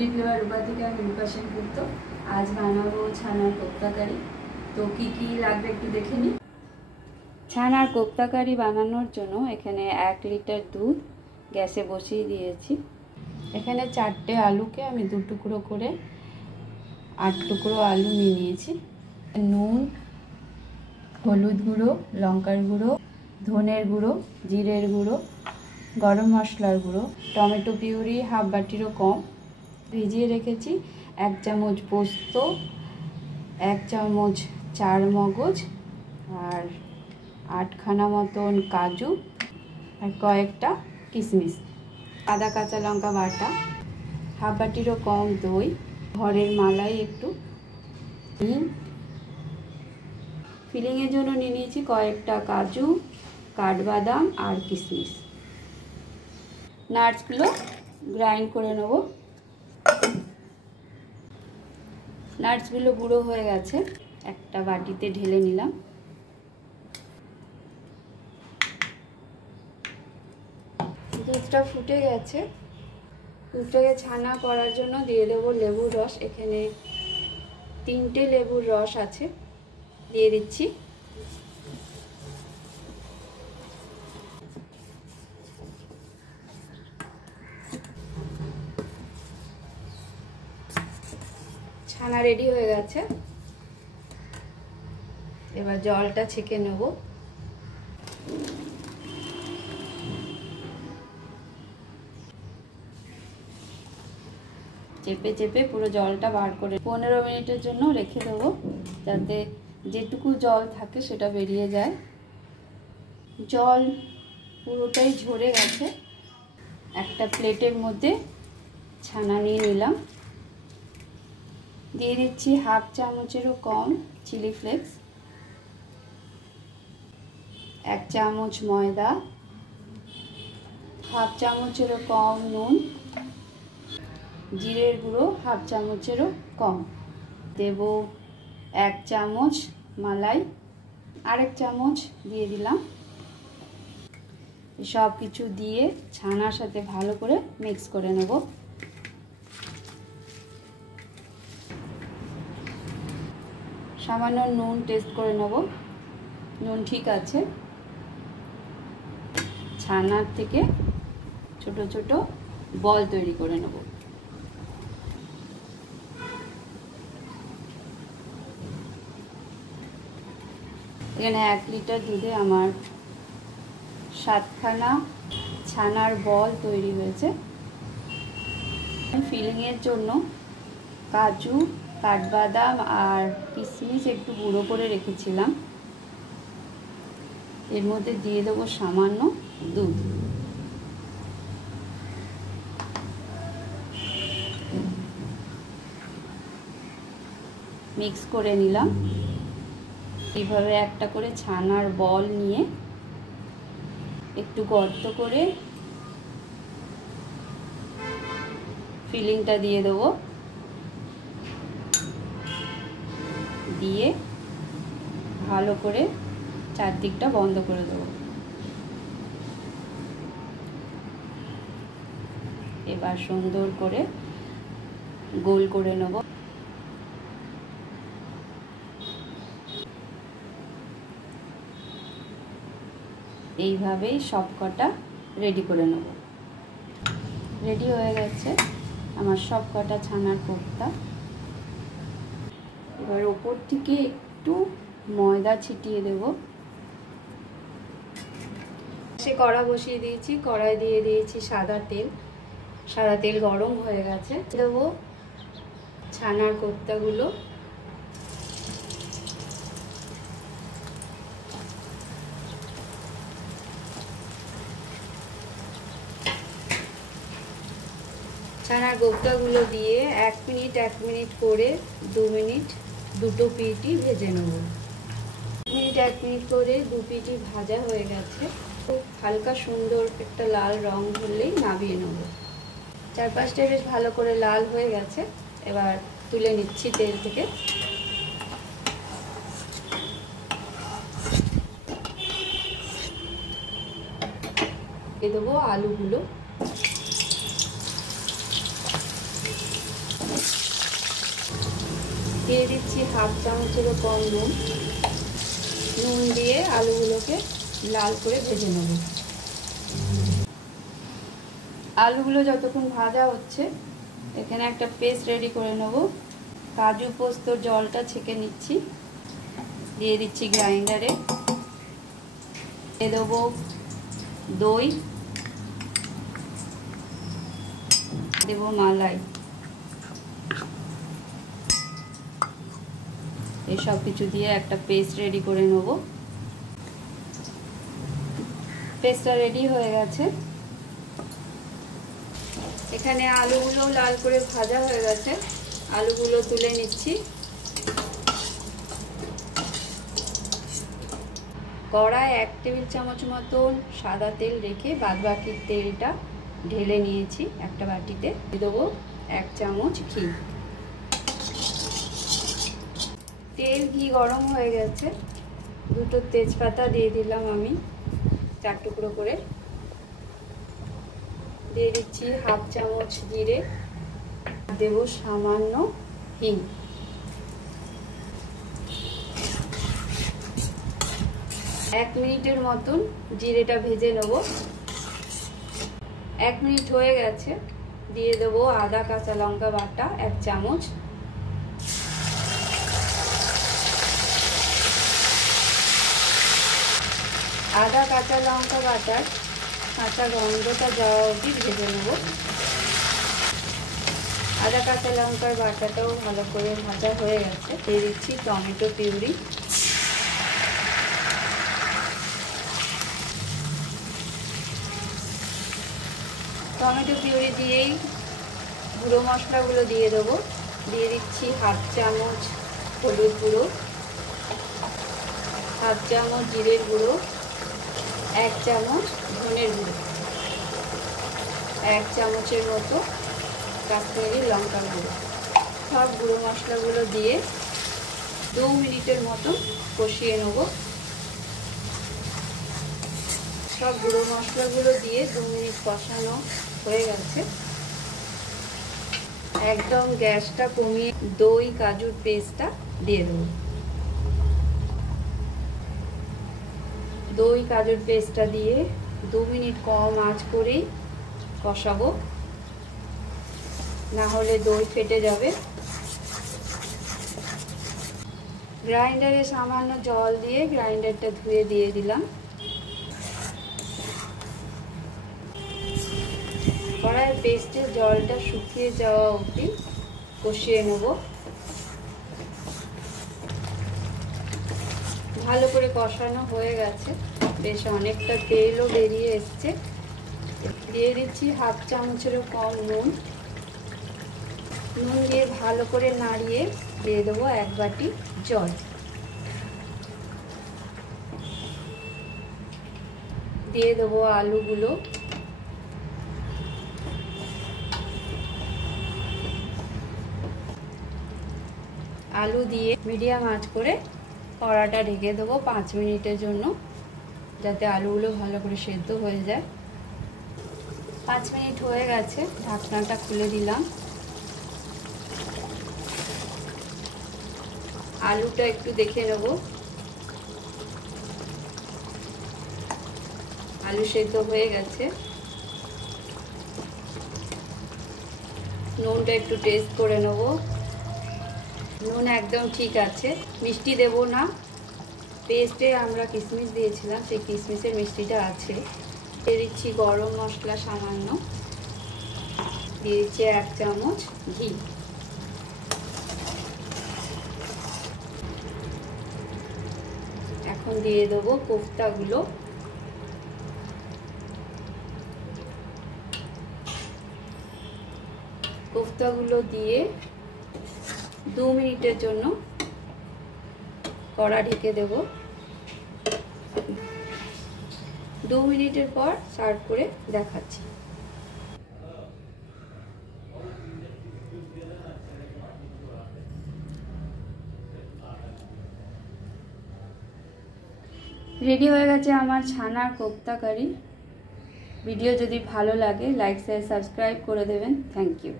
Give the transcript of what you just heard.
Foodie flavour রূপা থেকে আমি রূপা সেনগুপ্ত। আজ বানাবো ছানার কোপ্তা কারি। তো কি কি লাগবে একটু দেখে নিই। ছানার কোপ্তা কারি বানানোর জন্য এখানে 1 লিটার দুধ গ্যাসে বসিয়ে দিয়েছি। এখানে 4টে আলুকে আমি 2 টুকরো করে 8 টুকরো আলু নিয়ে নিয়েছি। নুন, হলুদ গুঁড়ো, লঙ্কার গুঁড়ো, ধনের গুঁড়ো, জিরের গুঁড়ো, গরম মশলার গুঁড়ো, টমেটো পিউরি হাফ বাটিরও কম ভিজিয়ে রেখেছি, 1 চামচ পোস্ত, 1 চামচ চার মগজ, আর 8খানা মতন কাজু, আর কয়েকটা কিশমিশ, আদা কাঁচা লঙ্কা বাটা, হাফ বাটিরও কম দই, ঘরের মালাই একটু, ফিলিংয়ের জন্য নিয়ে নিয়েছি কয়েকটা কাজু, কাঠবাদাম আর কিশমিশ। নাটসগুলো গ্রাইন্ড করে নেব। নাটসগুলো গুঁড়ো হয়ে গেছে, একটা বাটিতে ঢেলে নিলাম। দুধটা ফুটে গেছে, দুধটাকে ছানা করার জন্য দিয়ে দেবো লেবুর রস। এখানে 3টে লেবুর রস আছে, দিয়ে দিচ্ছি। ছানা রেডি হয়ে গেছে, এবার জলটা ছেঁকে নেব। চেপে চেপে পুরো জলটা বার করে 15 মিনিটের জন্য রেখে দেবো, যাতে যেটুকু জল থাকে সেটা বেরিয়ে যায়। জল পুরোটাই ঝরে গেছে। একটা প্লেটের মধ্যে ছানা নিয়ে নিলাম, দিয়ে দিচ্ছি হাফ চামচেরও কম চিলি ফ্লেক্স, 1 চামচ ময়দা, হাফ চামচেরও কম নুন, জিরের গুঁড়ো হাফ চামচেরও কম, দেব 1 চামচ মালাই, আরেক চামচ দিয়ে দিলাম। সব কিছু দিয়ে ছানার সাথে ভালো করে মিক্স করে নেব। সামান্য নুন টেস্ট করে নেব, নুন ঠিক আছে। ছানার থেকে ছোট ছোট বল তৈরি করে নেব। এখানে 1 লিটার দুধে আমার 7খানা ছানার বল তৈরি হয়েছে। ফিলিংয়ের জন্য কাজু, কাঠবাদাম আর কিশমিশ একটু গুঁড়ো করে রেখেছিলাম, এর মধ্যে দিয়ে দেবো সামান্য দুধ। মিক্স করে নিলাম। এইভাবে একটা করে ছানার বল নিয়ে একটু গর্ত করে ফিলিংটা দিয়ে দেবো, দিয়ে ভালো করে চারদিকটা বন্ধ করে দেবো। এবার সুন্দর করে গোল করে নেব। এইভাবেই সবকটা রেডি করে নেব। রেডি হয়ে গেছে আমার সবকটা ছানার কোপ্তা। এবার ওপর থেকে একটু ময়দা ছিটিয়ে দেব। সে কড়া বসিয়ে দিয়েছি, কড়াই দিয়ে দিয়েছি সাদা তেল। সাদা তেল গরম হয়ে গেছে, দেবো ছানার কোপ্তাগুলো। ছানার কোপ্তাগুলো দিয়ে 1 মিনিট করে 2 মিনিট দুটো পিঠই ভেজে নেব। 1 মিনিট করে 2 পিঠই ভাজা হয়ে গেছে। খুব হালকা সুন্দর একটা লাল রং ধরলেই নামিয়ে নেব। 4-5টা বেশ ভালো করে লাল হয়ে গেছে, এবার তুলে নিচ্ছি তেল থেকে। দিয়ে দেবো আলুগুলো। দিয়ে দিচ্ছি হাফ চামচেরও কম নুন। নুন দিয়ে আলুগুলোকে লাল করে ভেজে নেব। আলুগুলো যতক্ষণ ভাজা হচ্ছে এখানে একটা পেস্ট রেডি করে নেব। কাজু পোস্তর জলটা ছেঁকে নিচ্ছি, দিয়ে দিচ্ছি গ্রাইন্ডারে। দিয়ে দেবো দই, দেবো মালাই। এসব কিছু দিয়ে একটা পেস্ট রেডি করে নেব। পেস্টটা রেডি হয়ে গেছে। এখানে আলুগুলো লাল করে ভাজা হয়ে গেছে, আলুগুলো তুলে নিচ্ছি। কড়ায় 1 টেবিল চামচ মতন সাদা তেল রেখে বাদবাকি তেলটা ঢেলে নিয়েছি একটা বাটিতে। দিয়ে দেবো 1 চামচ ঘি। তেল ঘি গরম হয়ে গেছে, দুটো তেজপাতা দিয়ে দিলাম আমি 4 টুকরো করে। দিয়ে দিচ্ছি হাফ চামচ জিরে, দেব সামান্য হিং। 1 মিনিটের মতন জিরেটা ভেজে নেব। 1 মিনিট হয়ে গেছে, দিয়ে দেবো আদা কাঁচা লঙ্কা বাটা 1 চামচ। আদা কাঁচা লঙ্কা বাটার কাঁচা গন্ধটা যাওয়া অবধি ভেজে নেব। আদা কাঁচা লঙ্কার বাটাটাও ভালো করে ভাজা হয়ে গেছে। দিয়ে দিচ্ছি টমেটো পিউরি। টমেটো পিউরি দিয়েই গুঁড়ো মশলাগুলো দিয়ে দেবো। দিয়ে দিচ্ছি হাফ চামচ হলুদ গুঁড়ো, হাফ চামচ জিরের গুঁড়ো, 1 চামচ ধনের গুঁড়ো, 1 চামচের মতো কাশ্মীরি লঙ্কার গুঁড়ো। সব গুঁড়ো মশলাগুলো দিয়ে 2 মিনিটের মতো কষিয়ে নেব। সব গুঁড়ো মশলাগুলো দিয়ে 2 মিনিট কষানো হয়ে গেছে। একদম গ্যাসটা কমিয়ে দই কাজুর পেস্টটা দিয়ে দেবো। দই কাজুর পেস্টটা দিয়ে 2 মিনিট কম আঁচ করেই কষাবো, না হলে দই ফেটে যাবে। গ্রাইন্ডারে সামান্য জল দিয়ে গ্রাইন্ডারটা ধুয়ে দিয়ে দিলাম। কড়াইয়ের পেস্টের জলটা শুকিয়ে যাওয়া অবধি কষিয়ে নেব। ভালো করে কষানো হয়ে গেছে, বেশ অনেকটা তেলও বেরিয়ে এসছে। দিয়ে দিচ্ছি হাফ চামচেরও কম নুন। নুন দিয়ে ভালো করে নাড়িয়ে দিয়ে দেবো 1 বাটি জল। দিয়ে দেবো আলুগুলো। আলু দিয়ে মিডিয়াম আঁচ করে কড়াটা ঢেকে দেবো 5 মিনিটের জন্য, যাতে আলুগুলো ভালো করে সেদ্ধ হয়ে যায়। 5 মিনিট হয়ে গেছে, ঢাকনাটা খুলে দিলাম। আলুটা একটু দেখে নেব। আলু সেদ্ধ হয়ে গেছে। নুনটা একটু টেস্ট করে নেব। নুন একদম ঠিক আছে, মিষ্টি দেব না। পেস্টে আমরা কিশমিশ দিয়েছিলাম, সেই কিশমিশের মিষ্টিটা আছে। দিয়ে দিচ্ছি গরম মশলা সামান্য, দিয়ে দিচ্ছি 1 চামচ ঘি। এখন দিয়ে দেবো কোফতাগুলো। কোফতাগুলো দিয়ে 2 মিনিটের জন্য কড়া ঢেকে দেব। 2 মিনিটের পর সার্ভ করে দেখাচ্ছি। রেডি হয়ে গেছে আমার ছানার কোপ্তা কারি। ভিডিও যদি ভালো লাগে লাইক শেয়ার সাবস্ক্রাইব করে দেবেন। Thank you.